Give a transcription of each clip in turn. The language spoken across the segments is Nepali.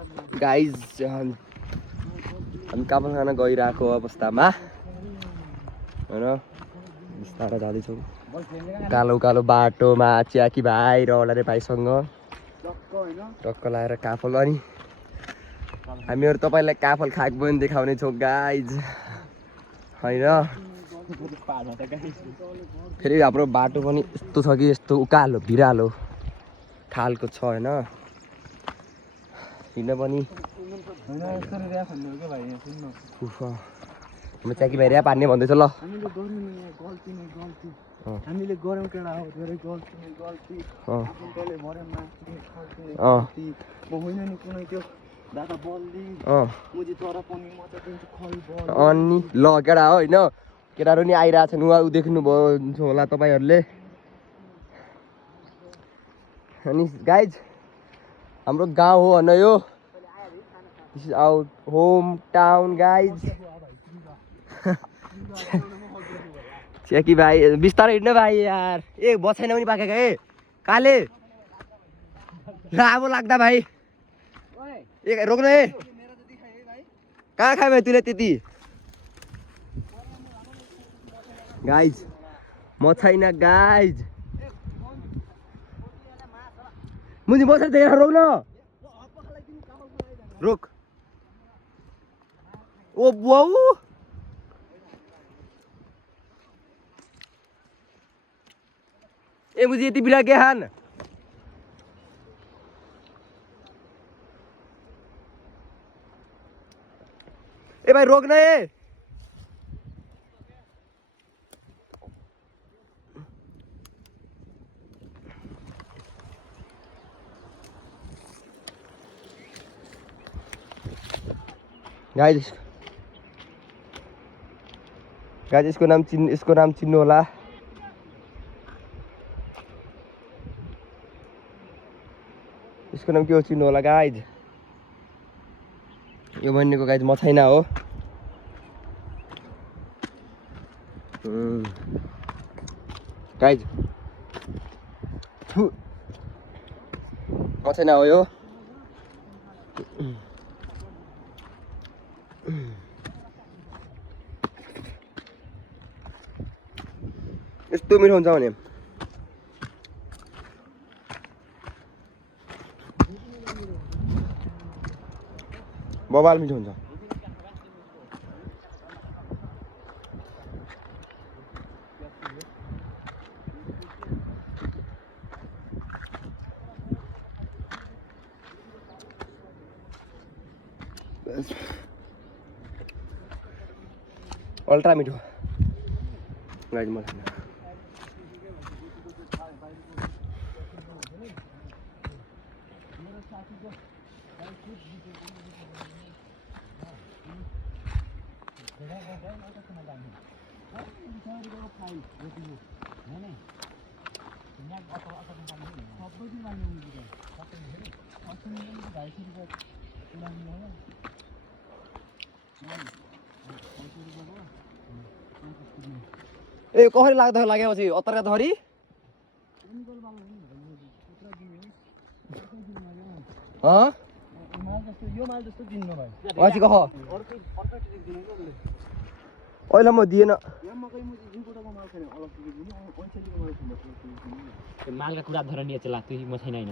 गाइज हामी काफल खान गइरहेको अवस्थामा होइन बिस्तारै जाँदैछौँ कालो कालो बाटोमा च्याकी भाइ र अलारे भाइसँग टक्क लगाएर काफल अनि हामीहरू तपाईँलाई काफल खाएको पनि देखाउने छौँ गाइज होइन फेरि हाम्रो बाटो पनि यस्तो छ कि यस्तो उकालो भिरालो खालको छ होइन हिँड्न पनि च्याकी भाइ ऱ्याप हान्ने भन्दैछ ल हामीले गरौँ केटा हो धेरै गल्ती नै गल्ती आफन्तले भरे माथि खल्ती म होइन नि कुनै त्यो दादा बल्दी मुजी तर पनि म त दिन्छु खल बल अनि ल केटा हो होइन केटाहरू नि आइरहेछन् उहाँ देख्नुभयो होला तपाईँहरूले अनि गाइज हाम्रो गाउँ हो होइन यो this is our home town guys च्याकी भाइ बिस्तारै हिँड्नु भाइ यार ए बछाइन पनि पाकेको ए काले राम्रो लाग्दा भाइ ए रोक्नु ए कहाँ खायो भाइ तैँले त्यति गाइज म छैन गाइज मुझे बसेर देखेर रोक्न रोक ओ बाउ ए मुझे यति बिना के खान ए भाइ रोक्न ए गाइज यसको नाम चिन्नु होला यसको नाम के हो चिन्नु होला गाइज यो बहिनीको गाइज म छैन हो गाइज म छैन हो यो यस्तो मिठो हुन्छ भने बबाल मिठो हुन्छ अल्ट्रा मिठो गाइज मलाई ए कसरी लाग्दा लागेपछि अत्तरका थरी कह अहिले म दिएन मालका कुरा धर नि चला तु म छैन हैन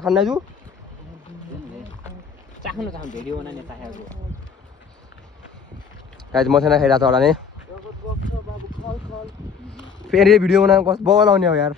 खान्नाजु चाख्नु भिडियो बनाउने चाहेको गाइज म छैन खाइरहेको छ होला नि फेरि भिडियो बनाउनु कस्तो बनाउने हो यार